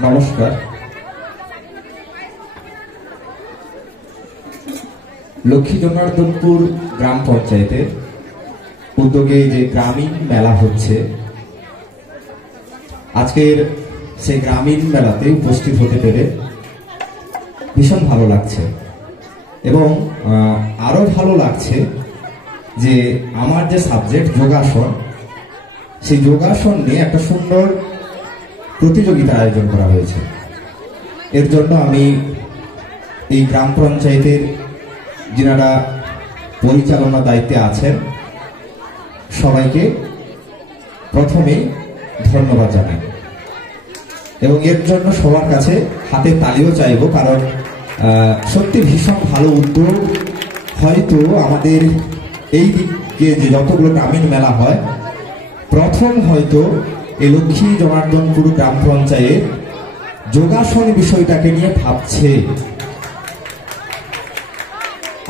নমস্কার। লক্ষ্মী জনার্দনপুর গ্রাম পঞ্চায়েতের উদ্যোগে যে গ্রামীণ মেলা হচ্ছে, আজকের সেই গ্রামীণ মেলাতে উপস্থিত হতে পেরে ভীষণ ভালো লাগছে এবং আরো ভালো লাগছে যে আমার যে সাবজেক্ট যোগাসন, সেই যোগাসন নিয়ে একটা সুন্দর প্রতিযোগিতার আয়োজন করা হয়েছে। এর জন্য আমি এই গ্রাম পঞ্চায়েতের যিনারা পরিচালনা দায়িত্বে আছেন সবাইকে প্রথমে ধন্যবাদ জানাই এবং এর জন্য সবার কাছে হাতে তালিও চাইব, কারণ সত্যি ভীষণ ভালো উদ্যোগ। হয়তো আমাদের এই দিকে যে যতগুলো গ্রামীণ মেলা হয়, প্রথম হয়তো এই লক্ষ্মী জনার্দনপুর গ্রাম পঞ্চায়েত যোগাসন বিষয়টাকে নিয়ে ভাবছে।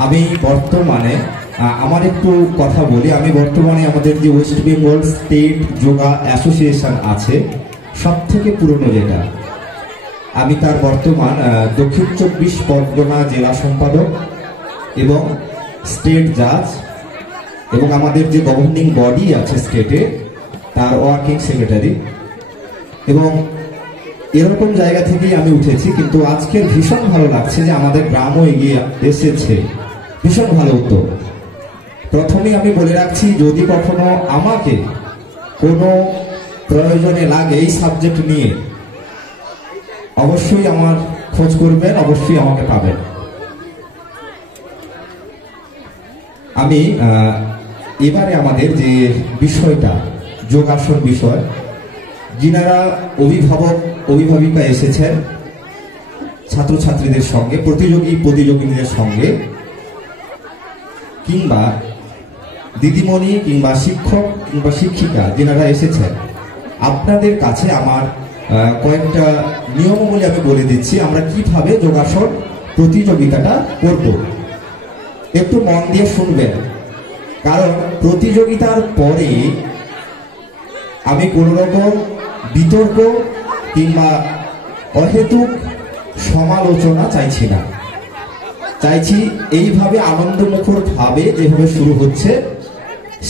আমি বর্তমানে আমার একটু কথা বলি। আমি বর্তমানে আমাদের যে West Bengal state yoga association আছে, সব থেকে পুরনো যেটা, আমি তার বর্তমান দক্ষিণ 24 পরগনা জেলা সম্পাদক এবং স্টেট জাজ, এবং আমাদের যে গভর্নিং বডি আছে স্টেটে তার ওয়ার্কিং সেক্রেটারি, এবং এরকম জায়গা থেকেই আমি উঠেছি। কিন্তু আজকের ভীষণ ভালো লাগছে যে আমাদের গ্রামও এগিয়ে এসেছে, ভীষণ ভালো উদ্যোগ। প্রথমে আমি বলে রাখছি, যদি কখনো আমাকে কোনো প্রয়োজনে লাগে এই সাবজেক্ট নিয়ে, অবশ্যই আমার খোঁজ করবেন, অবশ্যই আমাকে পাবেন। আমি এবারে আমাদের যে বিষয়টা যোগাসন বিষয়, যিনারা অভিভাবিকা এসেছেন ছাত্রছাত্রীদের সঙ্গে, প্রতিযোগীদের সঙ্গে, কিংবা দিদিমণি কিংবা শিক্ষক কিংবা শিক্ষিকা যিনারা এসেছেন, আপনাদের কাছে আমার কয়েকটা নিয়মাবলী আমি বলে দিচ্ছি আমরা কিভাবে যোগাসন প্রতিযোগিতাটা করব। একটু মন দিয়ে শুনবেন, কারণ প্রতিযোগিতার পরে আমি কোনো রকম বিতর্ক কিংবা অহেতুক সমালোচনা চাইছি না। চাইছি এইভাবে আনন্দমুখর ভাবে যেভাবে শুরু হচ্ছে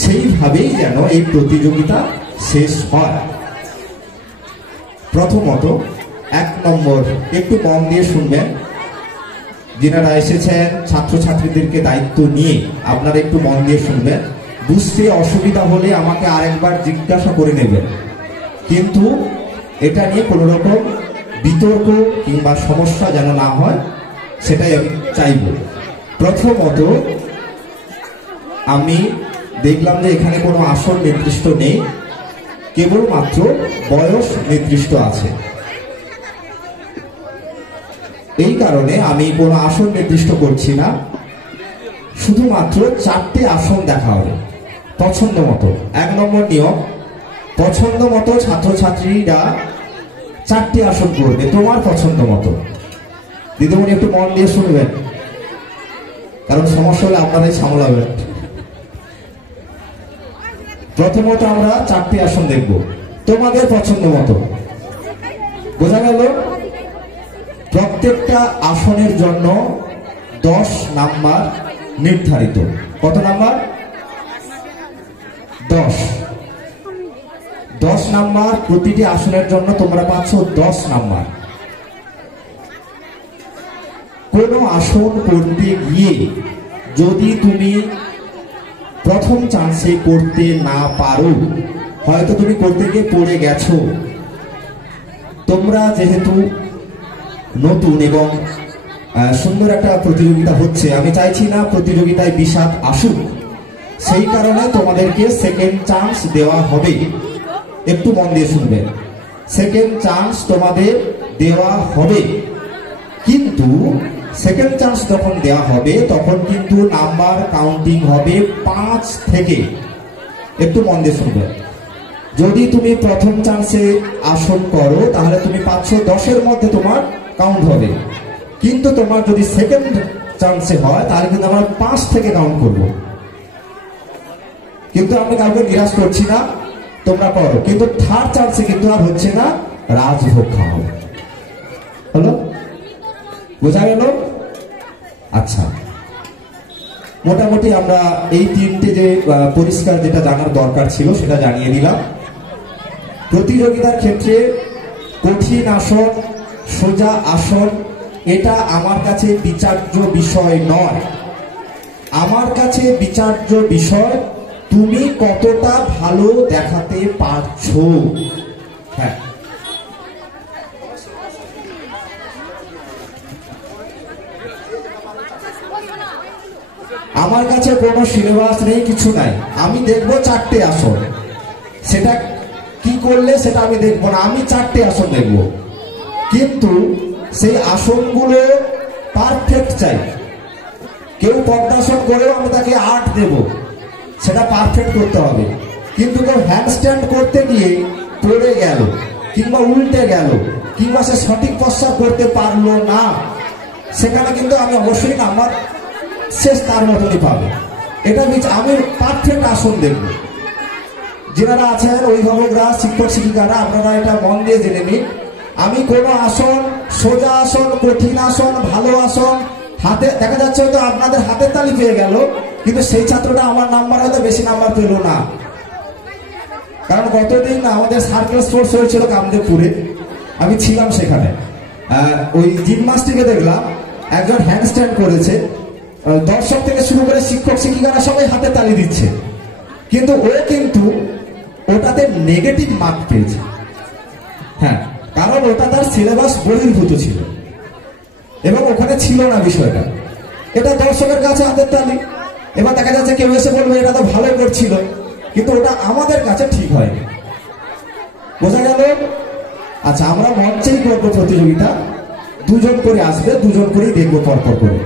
সেইভাবেই যেন এই প্রতিযোগিতা শেষ হয়। প্রথমত 1 নম্বর, একটু মন দিয়ে শুনবেন। যিনারা এসেছেন ছাত্রছাত্রীদেরকে দায়িত্ব নিয়ে, আপনারা একটু মন দিয়ে শুনবেন। বুঝতে অসুবিধা হলে আমাকে আরেকবার জিজ্ঞাসা করে নেবেন, কিন্তু এটা নিয়ে কোনো রকম বিতর্ক কিংবা সমস্যা যেন না হয়, সেটাই আমি চাইব। প্রথমত, আমি দেখলাম যে এখানে কোনো আসন নির্দিষ্ট নেই, কেবলমাত্র বয়স নির্দিষ্ট আছে। এই কারণে আমি কোনো আসন নির্দিষ্ট করছি না, শুধুমাত্র 4টে আসন দেখা হবে পছন্দ মতো। 1 নম্বর নিয়ম, পছন্দ মতো ছাত্রছাত্রীরা 4টে আসন করবে তোমার পছন্দ মতো। দিদিমণি একটু মন দিয়ে শুনবেন, কারণ সমস্যা হলে আপনারাই সামলাবেন। প্রথমত আমরা 4টে আসন দেখব তোমাদের পছন্দ মতো। বোঝা গেল? প্রত্যেকটা আসনের জন্য 10 নাম্বার নির্ধারিত। কত নাম্বার? 10 নাম্বার। প্রতিটি আসনের জন্য তোমরা পাচ্ছ 10 নাম্বার। কোন আসন করতে গিয়ে যদি তুমি প্রথম চান্সে করতে না পারো, হয়তো তুমি করতে গিয়ে পড়ে গেছো, তোমরা যেহেতু নতুন এবং সুন্দর একটা প্রতিযোগিতা হচ্ছে, আমি চাইছি না প্রতিযোগিতায় বিষাদ আসুক, সেই কারণে তোমাদেরকে সেকেন্ড চান্স দেওয়া হবে। একটু মন দিয়ে শুনবেন, সেকেন্ড চান্স তোমাদের দেওয়া হবে, কিন্তু সেকেন্ড চান্স যখন দেওয়া হবে তখন কিন্তু নাম্বার কাউন্টিং হবে 5 থেকে। একটু মন দিয়ে শুনবেন। যদি তুমি প্রথম চান্সে আসন করো তাহলে তুমি পাচ্ছ 10-এর মধ্যে তোমার কাউন্ট হবে, কিন্তু তোমার যদি সেকেন্ড চান্সে হয় তাহলে কিন্তু আমরা 5 থেকে কাউন্ট করব। কিন্তু আমি কাউকে নিরাশ করছি না, তোমরা করো, কিন্তু থার্ড চান্সে কিন্তু আর হচ্ছে না, রাজভোগ খাও। বোঝা গেল? আচ্ছা, মোটামুটি আমরা এই তিনটে যে পরিষ্কার যেটা জানার দরকার ছিল সেটা জানিয়ে দিলাম। প্রতিযোগিতার ক্ষেত্রে কঠিন আসন, সোজা আসন, এটা আমার কাছে বিচার্য বিষয় নয়। আমার কাছে বিচার্য বিষয় তুমি কতটা ভালো দেখাতে পারছো। হ্যাঁ, আমার কাছে কোনো সিলেবাস নেই, কিছু নাই। আমি দেখবো 4টে আসন, সেটা কি করলে সেটা আমি দেখবো না, আমি 4টে আসন দেখব। কিন্তু সেই আসনগুলো পারফেক্ট চাই। কেউ পদ্মাসন করেও আমি তাকে 8 দেব, সেটা পারফেক্ট করতে হবে। কিন্তু কেউ হ্যান্ডস্ট্যান্ড করতে গিয়ে পড়ে গেল, কিংবা উল্টে গেল, কিংবা সে সঠিক প্রস্রাব করতে পারলো না, সেখানে কিন্তু আমি অবশ্যই নাম্বার শেষ তার মতনই পাবে। এটা আমি পারফেক্ট আসন দেখব। যারা আছেন অভিভাবকরা, শিক্ষক শিক্ষিকারা, আপনারা এটা মন দিয়ে জেনে নিন, আমি কোনো আসন, সোজা আসন, কঠিন আসন, ভালো আসন, হাতে দেখা যাচ্ছে হয়তো আপনাদের হাতের তালি পেয়ে গেল, কিন্তু সেই ছাত্রটা আমার নাম্বার হয়তো বেশি নাম্বার পেল না। কারণ গতদিন আমাদের সার্কেল স্পোর্টস হয়েছিল কামদেবপুরে, আমি ছিলাম সেখানে। ওই জিমনাস্টিকে দেখলাম একজন হ্যান্ডস্ট্যান্ড করেছে, দর্শক থেকে শুরু করে শিক্ষক শিক্ষিকারা সবাই হাতে তালি দিচ্ছে, কিন্তু ও কিন্তু ওটাতে নেগেটিভ মার্ক পেয়েছে। হ্যাঁ, কারণ ওটা তার সিলেবাস বহির্ভূত ছিল এবং ওখানে ছিল না বিষয়টা। এটা দর্শকের কাছে হাতের তালি, এবার দেখা যাচ্ছে কেউ এসে বলবে এটা তো ভালো করছিল, কিন্তু ওটা আমাদের কাছে ঠিক হয়নি। বোঝা গেল? আচ্ছা, আমরা মঞ্চেই করবো প্রতিযোগিতা, 2 জন করে আসবে, 2 জন করেই দেখবো পরপর করে।